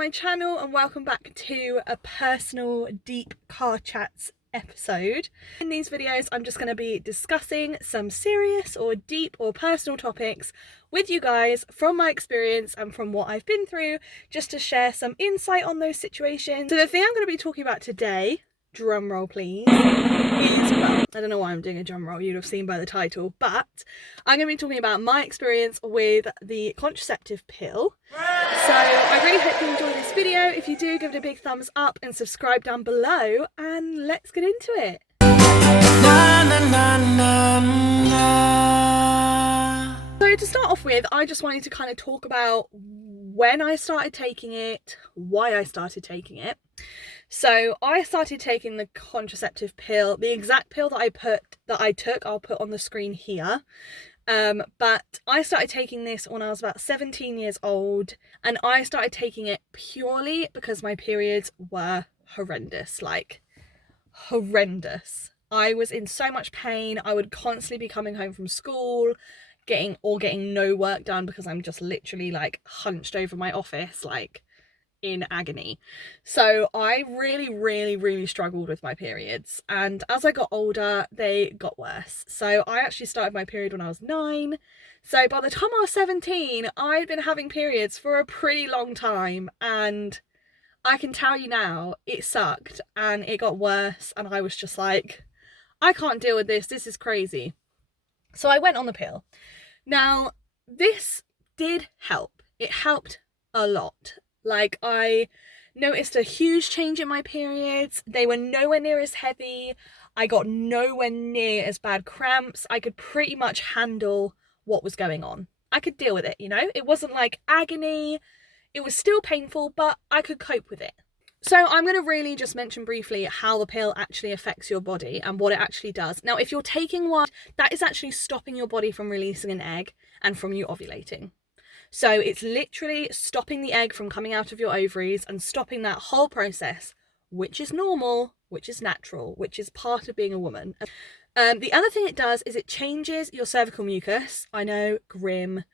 my channel and welcome back to a personal deep car chats episode. In these videos I'm just going to be discussing some serious or deep or personal topics with you guys from my experience and from what I've been through, just to share some insight on those situations. So the thing I'm going to be talking about today, drum roll please, is, well, I don't know why I'm doing a drum roll, you'd have seen by the title, but I'm going to be talking about my experience with the contraceptive pill. So I really hope you enjoy this video. If you do, give it a big thumbs up and subscribe down below, and let's get into it. So to start off with, I just wanted to kind of talk about when I started taking it, why I started taking it. So I started taking the contraceptive pill. The exact pill that I took, I'll put on the screen here. But I started taking this when I was about 17 years old, and I started taking it purely because my periods were horrendous, like horrendous. I was in so much pain. I would constantly be coming home from school, getting no work done because I'm just literally like hunched over my office, like in agony. So I really struggled with my periods, and as I got older they got worse. So I actually started my period when I was 9, so by the time I was 17 I'd been having periods for a pretty long time, and I can tell you now it sucked and it got worse, and I was just like, I can't deal with this, this is crazy. So I went on the pill. Now this did help, it helped a lot. Like, I noticed a huge change in my periods. They were nowhere near as heavy. I got nowhere near as bad cramps. I could pretty much handle what was going on. I could deal with it, you know? It wasn't like agony. It was still painful, but I could cope with it. So I'm going to really just mention briefly how the pill actually affects your body and what it actually does. Now, if you're taking one, that is actually stopping your body from releasing an egg and from you ovulating. So it's literally stopping the egg from coming out of your ovaries and stopping that whole process, which is normal, which is natural, which is part of being a woman. The other thing it does is it changes your cervical mucus. I know, grim,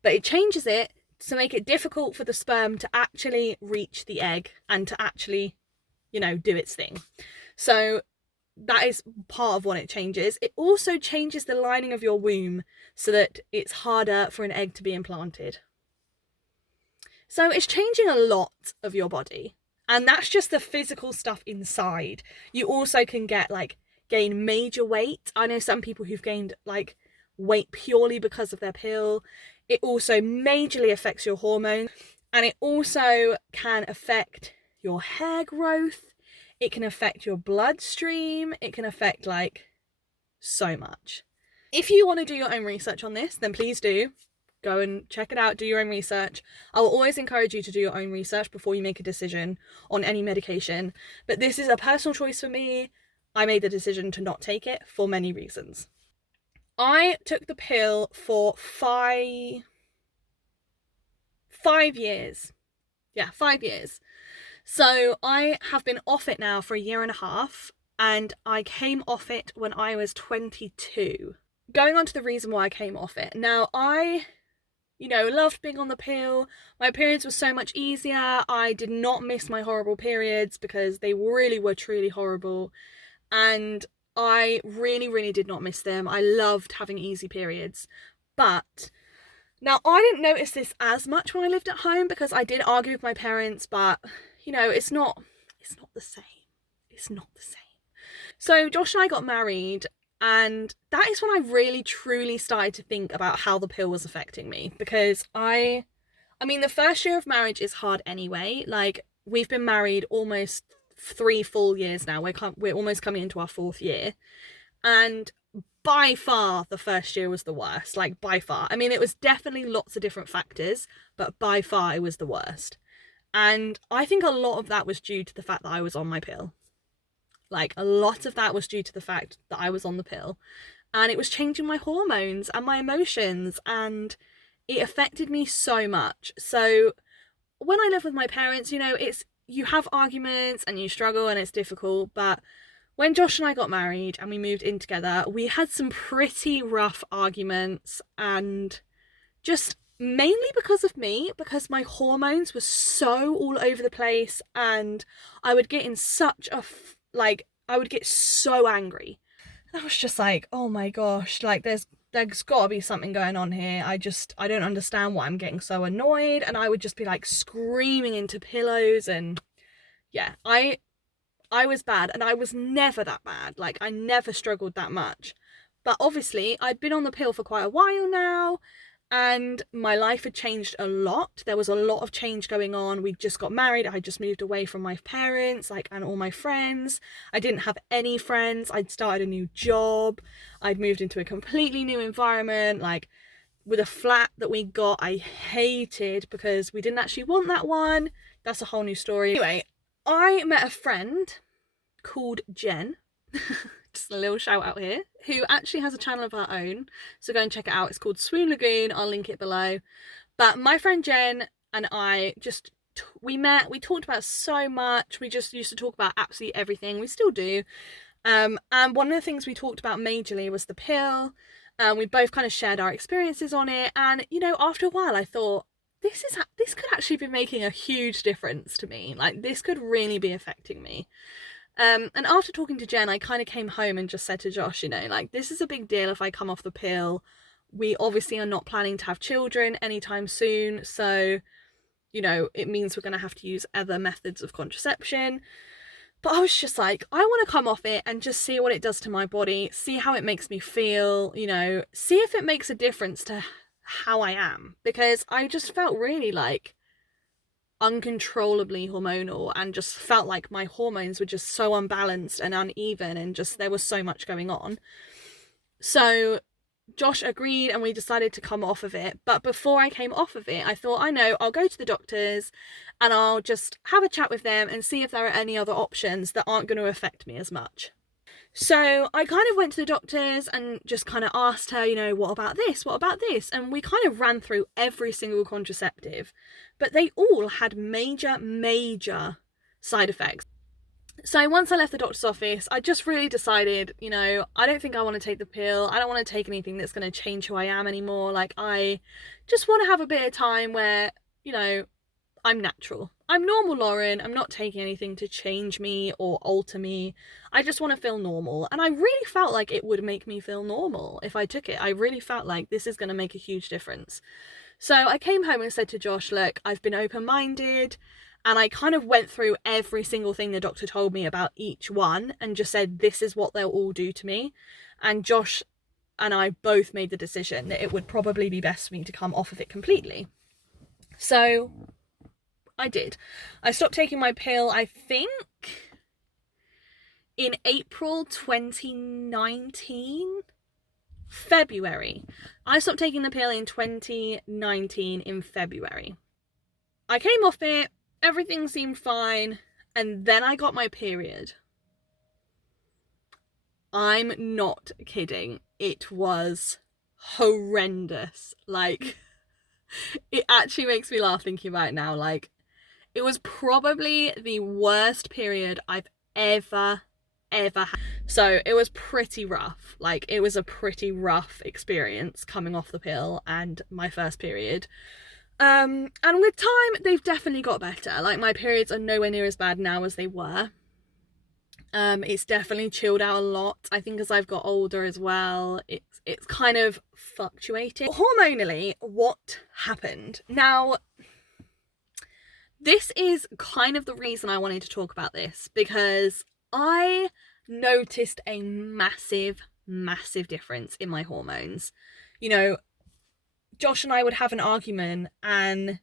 but it changes it to make it difficult for the sperm to actually reach the egg and to actually, you know, do its thing. So that is part of what it changes. It also changes the lining of your womb so that it's harder for an egg to be implanted. So it's changing a lot of your body, and that's just the physical stuff inside. You also can gain major weight. I know some people who've gained like weight purely because of their pill. It also majorly affects your hormones, and it also can affect your hair growth. It can affect your bloodstream. It can affect like so much. If you want to do your own research on this, then please do. Go and check it out, do your own research. I will always encourage you to do your own research before you make a decision on any medication. But this is a personal choice for me. I made the decision to not take it for many reasons. I took the pill for 5 years. Yeah, 5 years. So I have been off it now for a year and a half, and I came off it when I was 22. Going on to the reason why I came off it. Now, I loved being on the pill. My periods were so much easier. I did not miss my horrible periods because they really were truly horrible. And I really did not miss them. I loved having easy periods. But now I didn't notice this as much when I lived at home because I did argue with my parents, but you know, it's not the same. It's not the same. So Josh and I got married, and that is when I really truly started to think about how the pill was affecting me, because I mean the first year of marriage is hard anyway. Like, we've been married almost 3 full years now. We're almost coming into our 4th year, and by far the first year was the worst, like by far. I mean, it was definitely lots of different factors, but by far it was the worst. And I think a lot of that was due to the fact that I was on my pill. Like, a lot of that was due to the fact that I was on the pill, and it was changing my hormones and my emotions, and it affected me so much. So when I live with my parents, you know, you have arguments and you struggle and it's difficult, but when Josh and I got married and we moved in together, we had some pretty rough arguments, and just mainly because of me, because my hormones were so all over the place, and I would get in such a I would get so angry. I was just like, oh my gosh, like there's got to be something going on here. I don't understand why I'm getting so annoyed. And I would just be like screaming into pillows. And yeah, I was bad, and I was never that bad. Like, I never struggled that much. But obviously I'd been on the pill for quite a while now, and my life had changed a lot. There was a lot of change going on. We just got married. I just moved away from my parents, like, and all my friends. I didn't have any friends. I'd started a new job. I'd moved into a completely new environment, like with a flat that we got I hated because we didn't actually want that one. That's a whole new story. Anyway, I met a friend called Jen. Just a little shout out here, who actually has a channel of her own, so go and check it out. It's called Swoon Lagoon. I'll link it below. But my friend Jen and I just we met, we talked about so much. We just used to talk about absolutely everything. We still do. And one of the things we talked about majorly was the pill. We both kind of shared our experiences on it, and you know, after a while I thought, this could actually be making a huge difference to me. Like, this could really be affecting me. And after talking to Jen, I kind of came home and just said to Josh, you know, like, this is a big deal if I come off the pill. We obviously are not planning to have children anytime soon, so, you know, it means we're going to have to use other methods of contraception. But I was just like, I want to come off it and just see what it does to my body, see how it makes me feel, you know, see if it makes a difference to how I am. Because I just felt really like uncontrollably hormonal, and just felt like my hormones were just so unbalanced and uneven, and just there was so much going on. So Josh agreed, and we decided to come off of it. But before I came off of it, I thought, I know, I'll go to the doctors and I'll just have a chat with them and see if there are any other options that aren't going to affect me as much. So I kind of went to the doctors and just kind of asked her, you know, what about this? What about this? And we kind of ran through every single contraceptive, but they all had major side effects. So once I left the doctor's office, I just really decided, you know, I don't think I want to take the pill. I don't want to take anything that's going to change who I am anymore. Like, I just want to have a bit of time where, you know, I'm natural. I'm normal Lauren. I'm not taking anything to change me or alter me. I just want to feel normal. And I really felt like it would make me feel normal if I took it. I really felt like this is going to make a huge difference. So I came home and said to Josh, look, I've been open-minded, and I kind of went through every single thing the doctor told me about each one and just said, this is what they'll all do to me. And Josh and I both made the decision that it would probably be best for me to come off of it completely. So I did. I stopped taking my pill, I think, in April 2019. February. I stopped taking the pill in 2019 in February. I came off it, everything seemed fine, and then I got my period. I'm not kidding. It was horrendous. Like, it actually makes me laugh thinking about it now. Like, it was probably the worst period I've ever had. So it was pretty rough. Like, it was a pretty rough experience coming off the pill and my first period. And with time, they've definitely got better. Like, my periods are nowhere near as bad now as they were. It's definitely chilled out a lot. I think as I've got older as well, it's kind of fluctuating. Hormonally, what happened? Now, this is kind of the reason I wanted to talk about this, because I noticed a massive difference in my hormones. You know, Josh and I would have an argument, and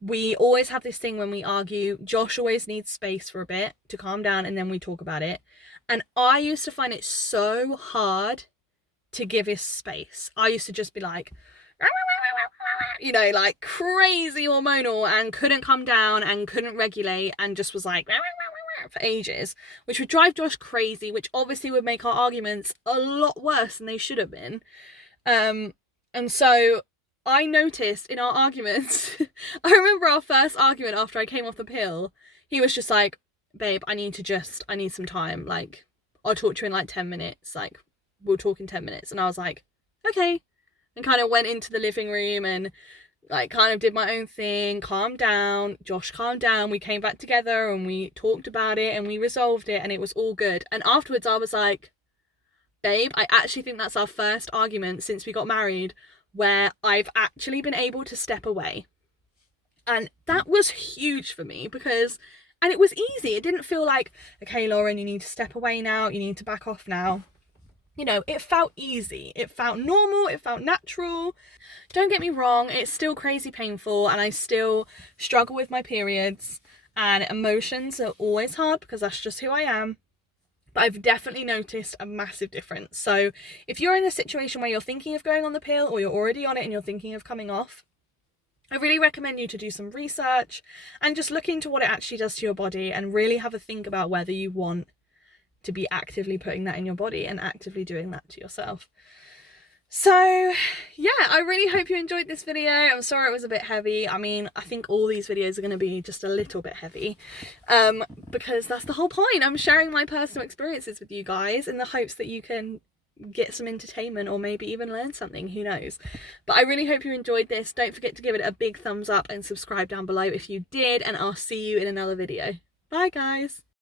we always have this thing when we argue, Josh always needs space for a bit to calm down, and then we talk about it. And I used to find it so hard to give his space. I used to just be like, you know, like crazy hormonal, and couldn't come down and couldn't regulate, and just was like for ages, which would drive Josh crazy, which obviously would make our arguments a lot worse than they should have been. And so I noticed in our arguments, I remember our first argument after I came off the pill, he was just like, babe, I need some time. Like, I'll talk to you in like 10 minutes. Like, we'll talk in 10 minutes. And I was like, okay. and kind of went into the living room and like kind of did my own thing, calmed down. Josh calmed down. We came back together and we talked about it and we resolved it, and it was all good. And afterwards I was like, babe, I actually think that's our first argument since we got married where I've actually been able to step away. And that was huge for me because, and it was easy. It didn't feel like, okay, Lauren, you need to step away now. You need to back off now. You know, it felt easy. It felt normal. It felt natural. Don't get me wrong, it's still crazy painful and I still struggle with my periods, and emotions are always hard because that's just who I am. But I've definitely noticed a massive difference. So if you're in a situation where you're thinking of going on the pill, or you're already on it and you're thinking of coming off, I really recommend you to do some research and just look into what it actually does to your body and really have a think about whether you want to be actively putting that in your body and actively doing that to yourself. So yeah, I really hope you enjoyed this video. I'm sorry it was a bit heavy. I mean, I think all these videos are going to be just a little bit heavy, because that's the whole point. I'm sharing my personal experiences with you guys in the hopes that you can get some entertainment or maybe even learn something, who knows. But I really hope you enjoyed this. Don't forget to give it a big thumbs up and subscribe down below if you did, and I'll see you in another video. Bye guys.